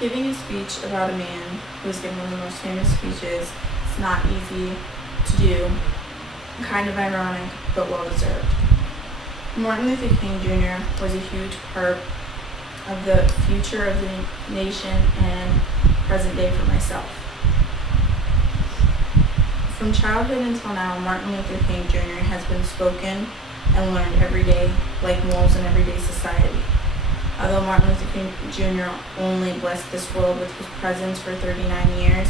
Giving a speech about a man who has given one of the most famous speeches is not easy to do, kind of ironic, but well-deserved. Martin Luther King Jr. was a huge part of the future of the nation and present day for myself. From childhood until now, Martin Luther King Jr. has been spoken and learned every day like moles in everyday society. Although Martin Luther King Jr. only blessed this world with his presence for 39 years,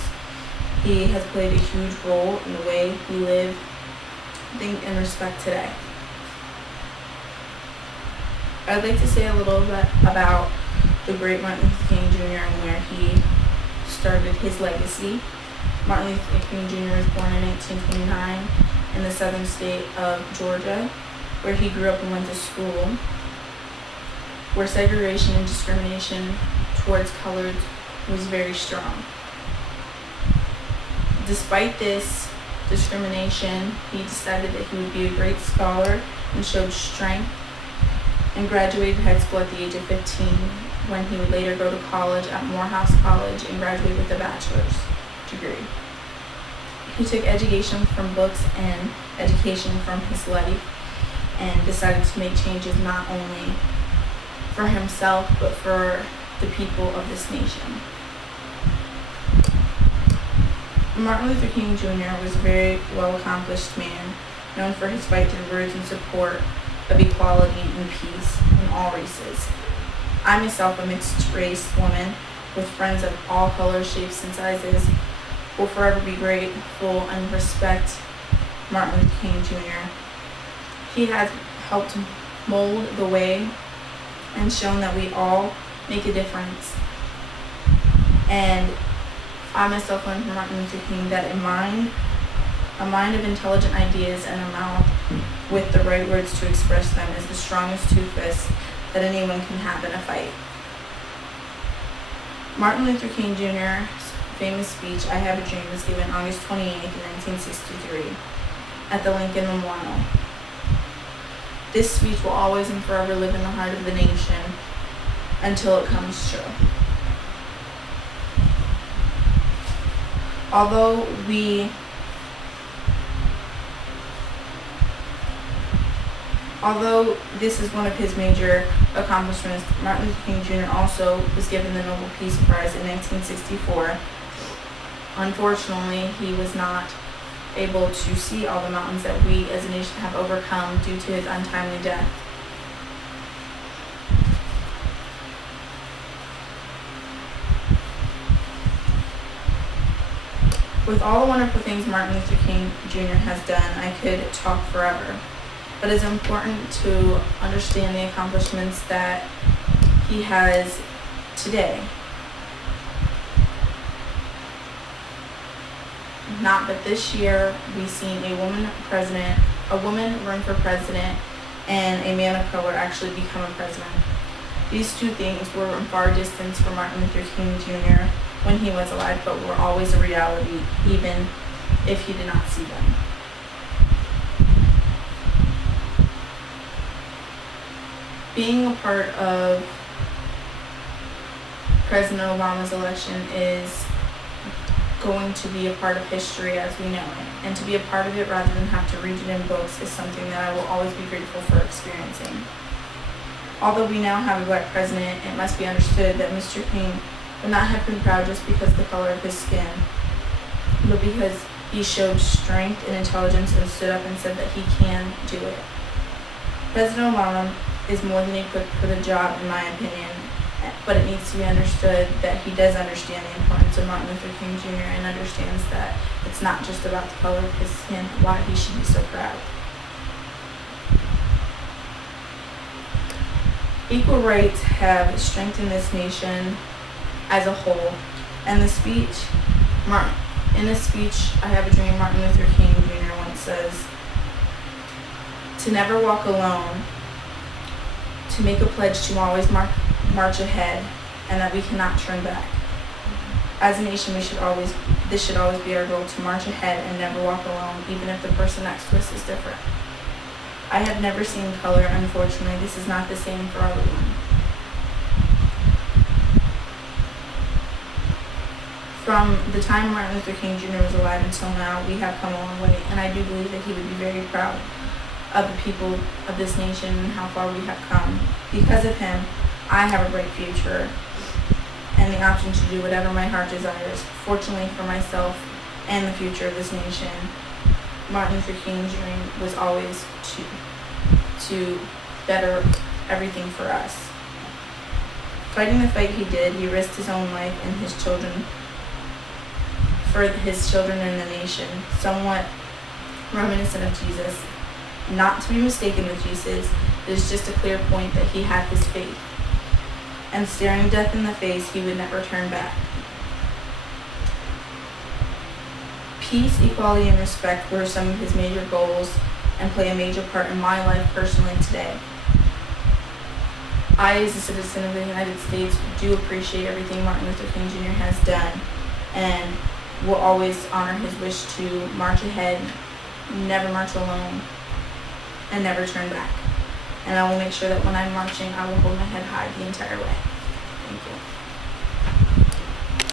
he has played a huge role in the way we live, think, and respect today. I'd like to say a little bit about the great Martin Luther King Jr. and where he started his legacy. Martin Luther King Jr. was born in 1829 in the southern state of Georgia, where he grew up and went to school, where segregation and discrimination towards coloreds was very strong. Despite this discrimination, he decided that he would be a great scholar and showed strength, and graduated high school at the age of 15, when he would later go to college at Morehouse College and graduate with a bachelor's degree. He took education from books and education from his life and decided to make changes not only for himself but for the people of this nation. Martin Luther King Jr. was a very well-accomplished man, known for his fight through words in support of equality and peace in all races. I myself, a mixed-race woman with friends of all colors, shapes, and sizes, will forever be grateful and respect Martin Luther King Jr. He has helped mold the way and shown that we all make a difference. And I myself learned from Martin Luther King that a mind of intelligent ideas and a mouth with the right words to express them is the strongest two fists that anyone can have in a fight. Martin Luther King Jr.'s famous speech, "I Have a Dream," was given August 28, 1963 at the Lincoln Memorial. This speech will always and forever live in the heart of the nation until it comes true. Although this is one of his major accomplishments, Martin Luther King Jr. also was given the Nobel Peace Prize in 1964. Unfortunately, he was not able to see all the mountains that we as a nation have overcome due to his untimely death. With all the wonderful things Martin Luther King Jr. has done, I could talk forever. But it's important to understand the accomplishments that he has today. Not but this year we've seen a woman run for president, and a man of color actually become a president. These two things were in far distance from Martin Luther King Jr. when he was alive, but were always a reality, even if he did not see them. Being a part of President Obama's election is going to be a part of history as we know it. And to be a part of it rather than have to read it in books is something that I will always be grateful for experiencing. Although we now have a black president, it must be understood that Mr. King would not have been proud just because of the color of his skin, but because he showed strength and intelligence and stood up and said that he can do it. President Obama is more than equipped for the job, in my opinion, but it needs to be understood that he does understand the importance of Martin Luther King Jr. and understands that it's not just about the color of his skin, why he should be so proud. Equal rights have strengthened this nation as a whole, and in his speech, "I Have a Dream," Martin Luther King Jr. once says, "To never walk alone, to make a pledge to always march ahead, and that we cannot turn back. As a nation, this should always be our goal, to march ahead and never walk alone, even if the person next to us is different. I have never seen color. Unfortunately, this is not the same for everyone." From the time Martin Luther King Jr. was alive until now, we have come a long way, and I do believe that he would be very proud of the people of this nation and how far we have come. Because of him, I have a bright future and the option to do whatever my heart desires. Fortunately for myself and the future of this nation, Martin Luther King's dream was always to better everything for us. Fighting the fight he did, he risked his own life and his children for his children and the nation, somewhat reminiscent of Jesus. Not to be mistaken with Jesus, it is just a clear point that he had his faith, and staring death in the face, he would never turn back. Peace, equality, and respect were some of his major goals and play a major part in my life personally today. I, as a citizen of the United States, do appreciate everything Martin Luther King Jr. has done and will always honor his wish to march ahead, never march alone, and never turn back. And I will make sure that when I'm marching, I will hold my head high the entire way. Thank you.